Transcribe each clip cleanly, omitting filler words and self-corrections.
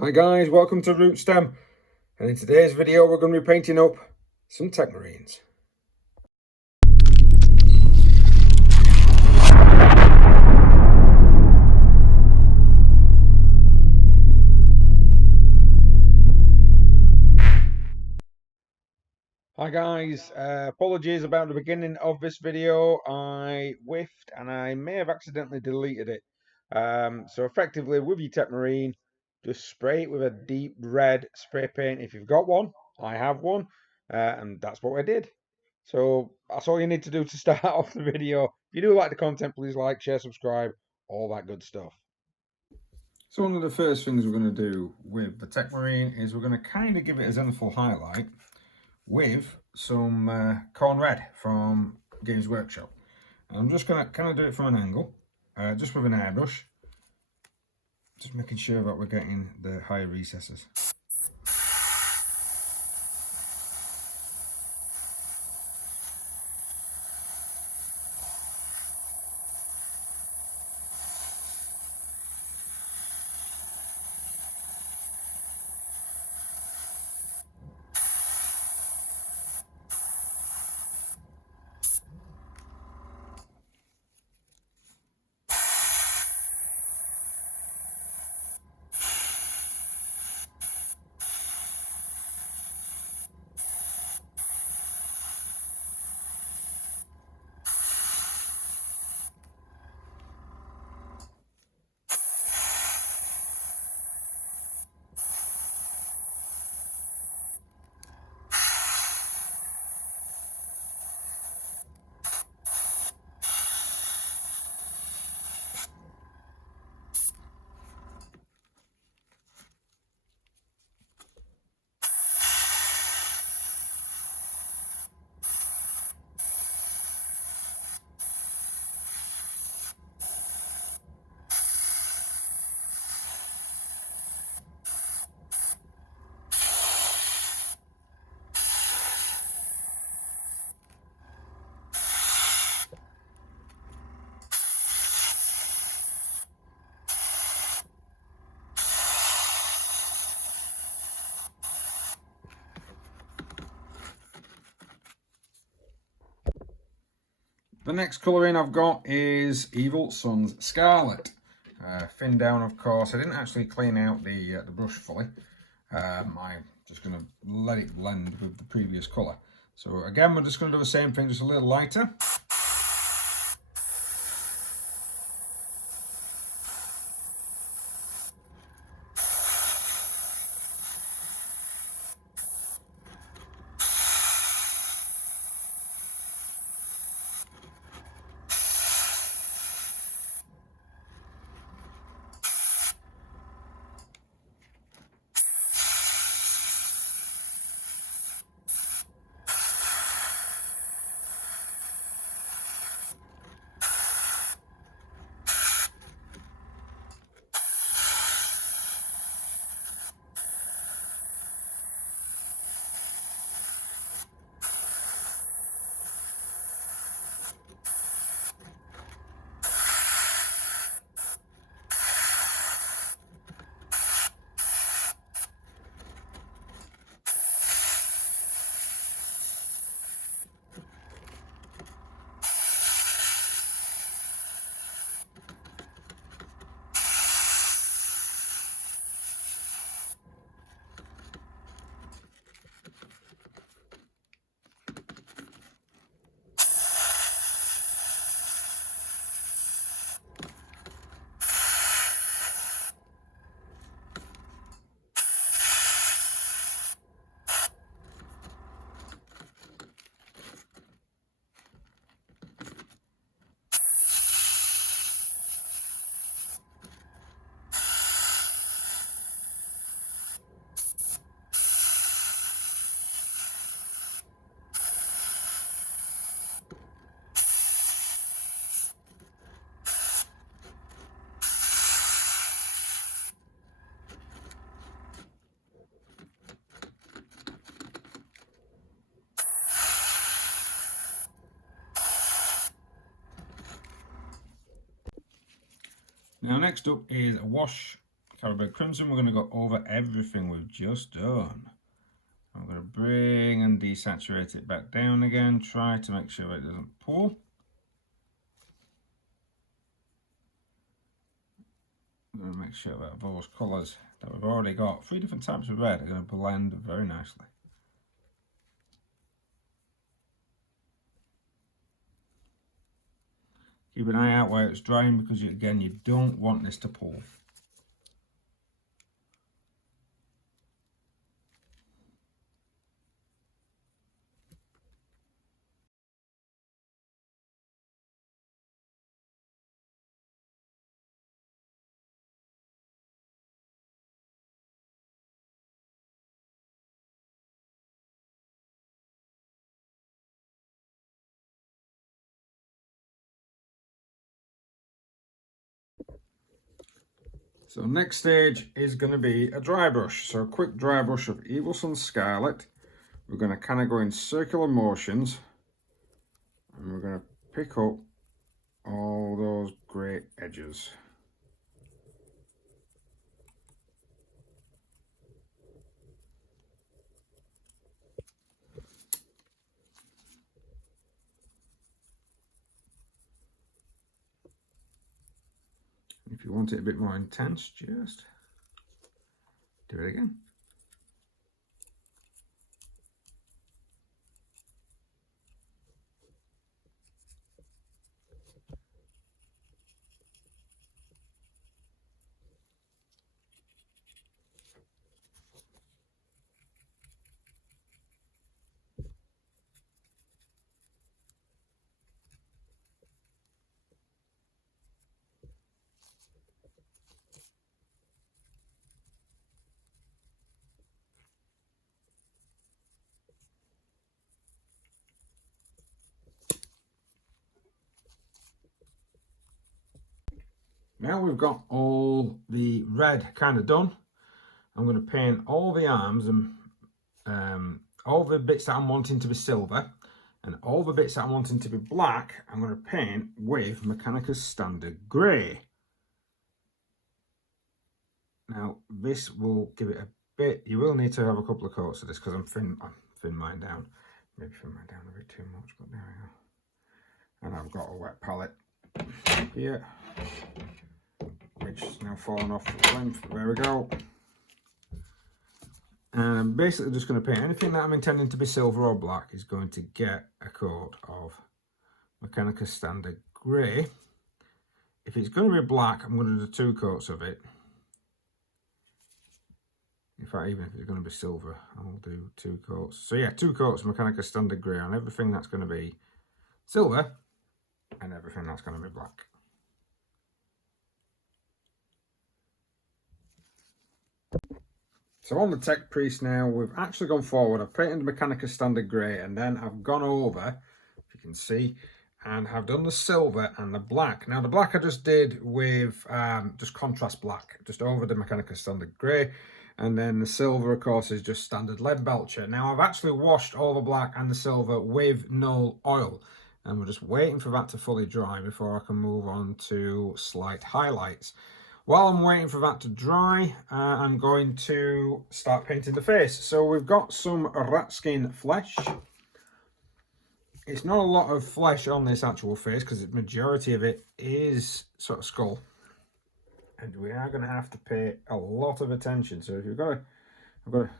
Hi guys, welcome to Root Stem, and in today's video we're going to be painting up some Techmarines. Hi guys, apologies about the beginning of this video. I whiffed and I may have accidentally deleted it. So effectively with your Techmarine, just spray it with a deep red spray paint if you've got one. I have one, and that's what I did. So that's all you need to do to start off the video. If you do like the content, please like, share, subscribe, all that good stuff. So one of the first things we're going to do with the Techmarine is we're going to kind of give it a Zenfold Highlight with some corn red from Games Workshop. And I'm just going to kind of do it from an angle, just with an airbrush, just making sure that we're getting the higher recesses. The next colouring I've got is Evil Sun's Scarlet. Thin down, of course. I didn't actually clean out the brush fully. I'm just going to let it blend with the previous colour. So again, we're just going to do the same thing, just a little lighter. Now next up is a wash Carabiner Crimson, we're going to go over everything we've just done. I'm going to bring and desaturate it back down again, try to make sure it doesn't pull. I'm going to make sure that those colours that we've already got, 3 different types of red, are going to blend very nicely. Keep an eye out where it's drying because, again, you don't want this to pull. So next stage is going to be a dry brush. So a quick dry brush of Evil Sunz Scarlet. We're going to kind of go in circular motions and we're going to pick up all those grey edges. If you want it a bit more intense, just do it again. Now we've got all the red kind of done, I'm going to paint all the arms and all the bits that I'm wanting to be silver and all the bits that I'm wanting to be black, I'm going to paint with Mechanicus Standard Grey. Now this will give it a bit, you will need to have a couple of coats of this because I'm thin mine down. Maybe thin mine down a bit too much, but there we go. And I've got a wet palette here, which is now falling off the length. There we go. And I'm basically just going to paint anything that I'm intending to be silver or black is going to get a coat of Mechanicus Standard Grey. If it's going to be black, I'm going to do 2 coats of it. In fact, even if it's going to be silver, I'll do 2 coats. So yeah, 2 coats of Mechanicus Standard Grey on everything that's going to be silver and everything that's going to be black. So on the Tech Priest now, we've actually gone forward. I've painted Mechanicus Standard Grey and then I've gone over, if you can see, and have done the silver and the black. Now the black I just did with just contrast black, just over the Mechanicus Standard Grey. And then the silver, of course, is just standard lead belcher. Now I've actually washed all the black and the silver with Null oil. And we're just waiting for that to fully dry before I can move on to slight highlights. While I'm waiting for that to dry, I'm going to start painting the face. So we've got some rat skin flesh. It's not a lot of flesh on this actual face because the majority of it is sort of skull. And we are going to have to pay a lot of attention. So if you've got I've got a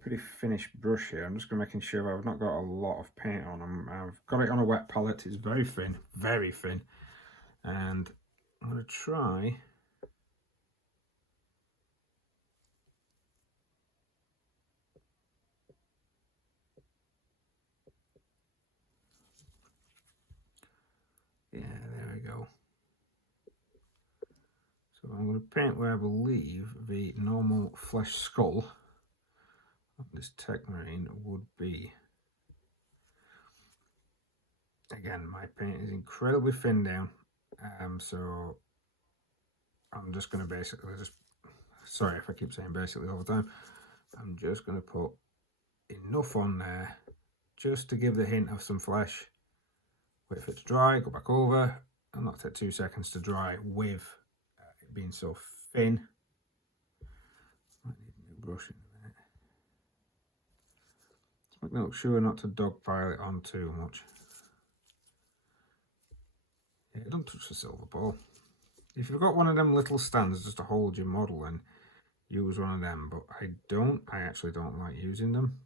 pretty finished brush here. I'm just going to making sure I've not got a lot of paint on. I've got it on a wet palette. It's very thin, and I'm going to try. Yeah, there we go. So I'm going to paint where I believe the normal flesh skull of this Techmarine would be. Again, my paint is incredibly thin down, so I'm just going to basically just, sorry if I keep saying basically all the time, I'm just going to put enough on there just to give the hint of some flesh. Wait for it to dry, go back over, and that'll take 2 seconds to dry with it being so thin. Make sure not to dogpile it on too much. Yeah, don't touch the silver ball. If you've got one of them little stands just to hold your model, then use one of them, but I actually don't like using them.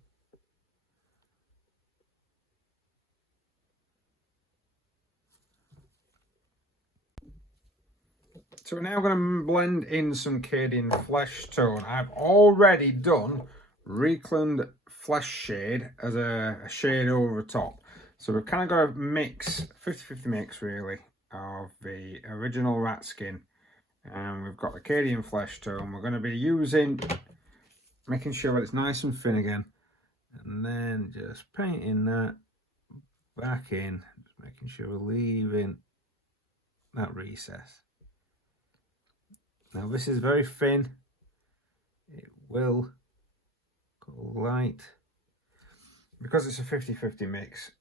So we're now going to blend in some Cadian flesh tone. I've already done Reclaimed Flesh Shade as a shade over the top. So we've kind of got a mix, 50-50 mix really, of the original rat skin. And we've got the Cadian flesh tone. We're going to be using, making sure that it's nice and thin again. And then just painting that back in, just making sure we're leaving that recess. Now this is very thin, it will go light. Because it's a 50-50 mix,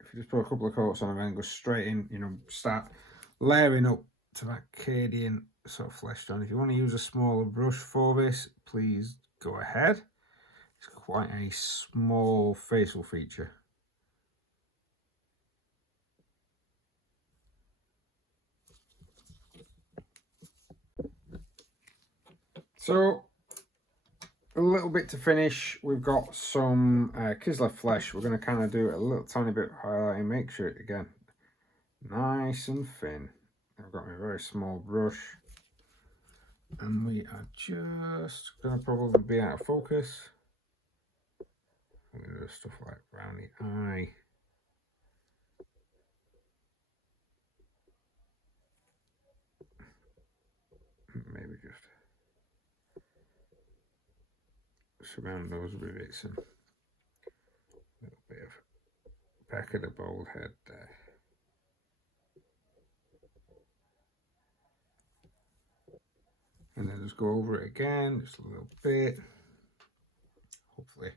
if you just put a couple of coats on and then go straight in, you know, start layering up to that Cadian sort of flesh tone. If you want to use a smaller brush for this, please go ahead. It's quite a small facial feature. So, a little bit to finish. We've got some Kislev flesh. We're going to kind of do a little tiny bit of highlighting. Make sure it, again, nice and thin. I've got my very small brush. And we are just going to probably be out of focus. I'm going to do stuff like around the eye. Maybe just surround those with it, some little bit of back of the bald head there. And then just go over it again, just a little bit. Hopefully,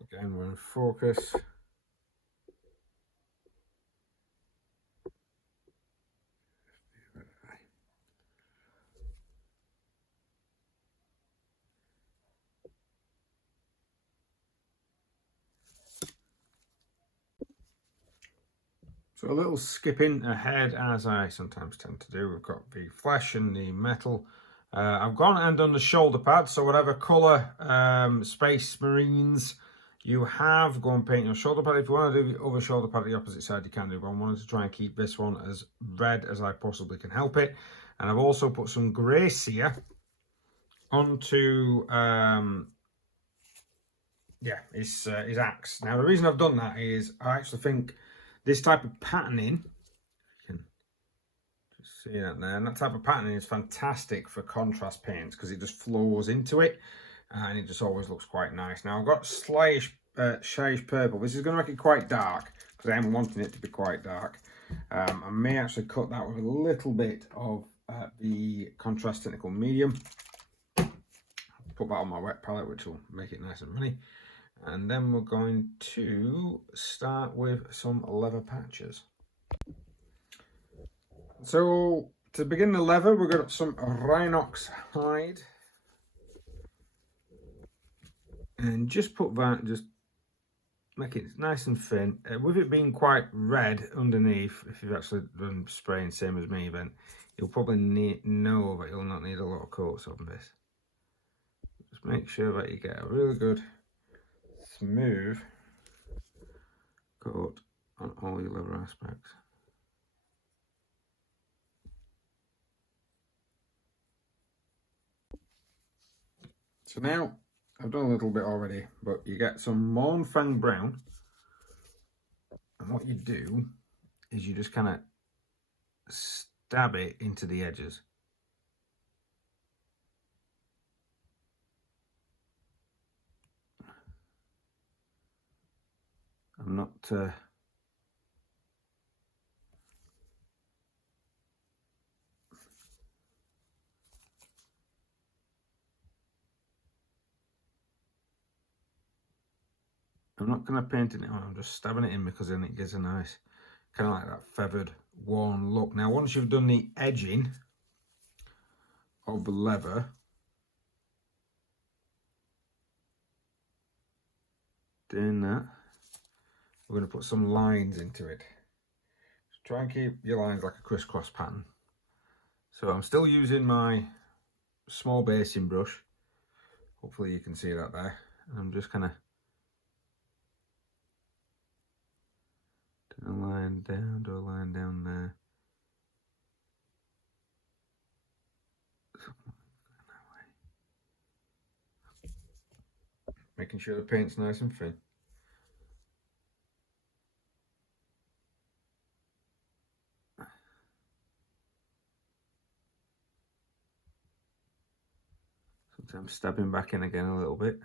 again, we're in focus. So a little skipping ahead, as I sometimes tend to do. We've got the flesh and the metal. I've gone and done the shoulder pad, so whatever colour Space Marines you have, go and paint your shoulder pad. If you want to do the other shoulder pad at the opposite side, you can do, but I wanted to try and keep this one as red as I possibly can help it. And I've also put some grey sear onto his axe. Now the reason I've done that is I actually think this type of patterning, you can just see that there, and that type of patterning is fantastic for contrast paints because it just flows into it and it just always looks quite nice. Now I've got Slayish Purple. This is going to make it quite dark because I am wanting it to be quite dark. I may actually cut that with a little bit of the Contrast Technical Medium. Put that on my wet palette, which will make it nice and runny. And then we're going to start with some leather patches. So to begin the leather, we've got some Rhinox hide. And just put that, just make it nice and thin. With it being quite red underneath, if you've actually done spraying same as me, then you'll probably know that you'll not need a lot of coats on this. Just make sure that you get a really good smooth coat on all your leather aspects. So now I've done a little bit already, but you get some Mournfang brown, and what you do is you just kind of stab it into the edges. I'm not going to paint it on, I'm just stabbing it in because then it gives a nice, kind of like that feathered, worn look. Now once you've done the edging of the leather, doing that, we're going to put some lines into it. So try and keep your lines like a crisscross pattern. So I'm still using my small basing brush. Hopefully you can see that there. And I'm just kind of do a line down there. Making sure the paint's nice and thin. Sometimes stabbing back in again a little bit.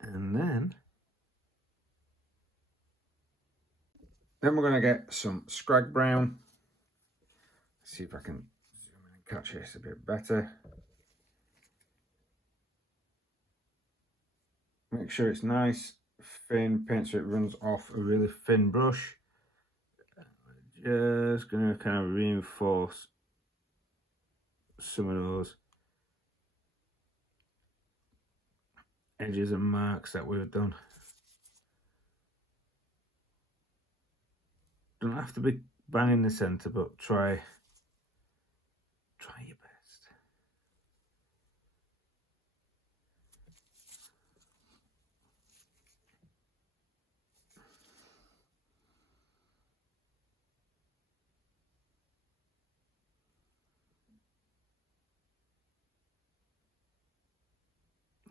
And then we're going to get some Scrag Brown. See if I can zoom in and catch this a bit better. Make sure it's nice, thin paint so it runs off a really thin brush. Just going to kind of reinforce some of those edges and marks that we've done. Don't have to be bang in the center, but try your best.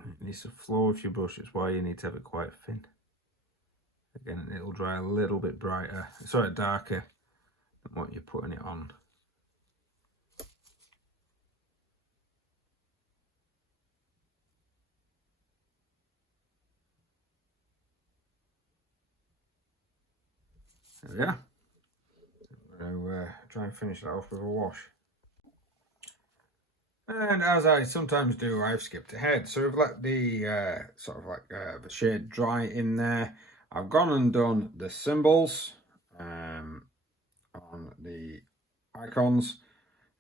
It needs to flow with your brush, it's why you need to have it quite thin. Again, it'll dry a little bit brighter, sorry, darker than what you're putting it on. There we are. I'm going to try and finish that off with a wash. And as I sometimes do, I've skipped ahead. So we've let the sort of like the shade dry in there. I've gone and done the symbols on the icons,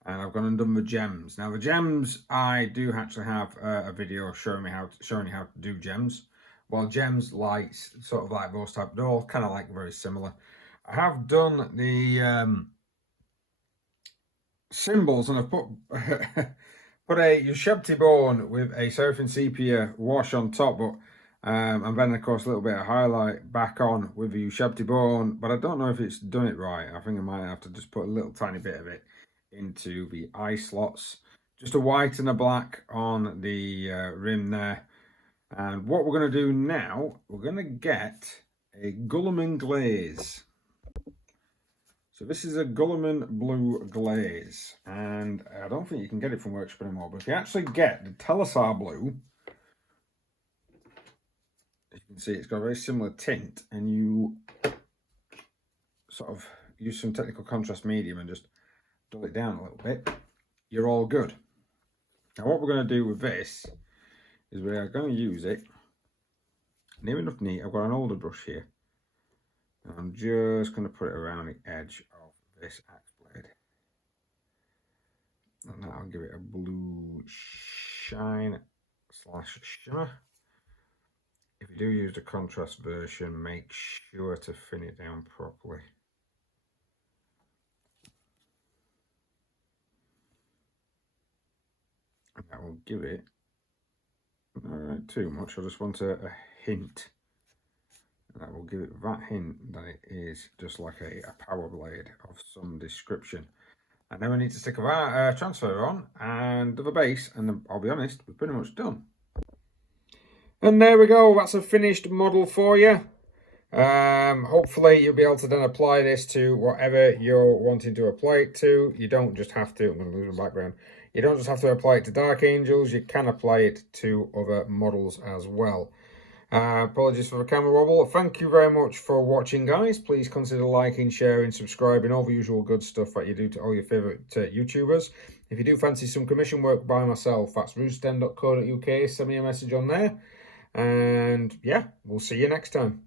and I've gone and done the gems. Now the gems, I do actually have a video showing you how to do gems. Well, gems, lights, sort of like those type, they're all kind of like very similar. I have done the symbols, and I've put put a Ushabti bone with a Seraphim Sepia wash on top, but and then of course a little bit of highlight back on with the Ushabti bone, but I don't know if it's done it right. I think I might have to just put a little tiny bit of it into the eye slots, just a white and a black on the rim there. And what we're going to do now, we're going to get a Gulemon Glaze. So this is a Gulemon blue glaze, and I don't think you can get it from Workshop anymore, but if you actually get the Telesar blue, as you can see, it's got a very similar tint, and you sort of use some technical contrast medium and just dull it down a little bit, you're all good. Now what we're going to do with this is we are going to use it near enough neat. I've got an older brush here. And I'm just going to put it around the edge of this axe blade. And that'll give it a blue shine slash shimmer. If you do use the contrast version, make sure to thin it down properly. And that will give it, not too much, I just want a hint. That will give it that hint that it is just like a power blade of some description. And then we need to stick our transfer on and do the base, and I'll be honest, we're pretty much done. And there we go, that's a finished model for you. Hopefully you'll be able to then apply this to whatever you're wanting to apply it to. You don't just have to, I'm going to lose my background. You don't just have to apply it to Dark Angels, you can apply it to other models as well. Apologies for the camera wobble. Thank you very much for watching, guys. Please consider liking, sharing, subscribing, all the usual good stuff that you do to all your favourite YouTubers. If you do fancy some commission work by myself, that's roosten.co.uk. Send me a message on there. And yeah, we'll see you next time.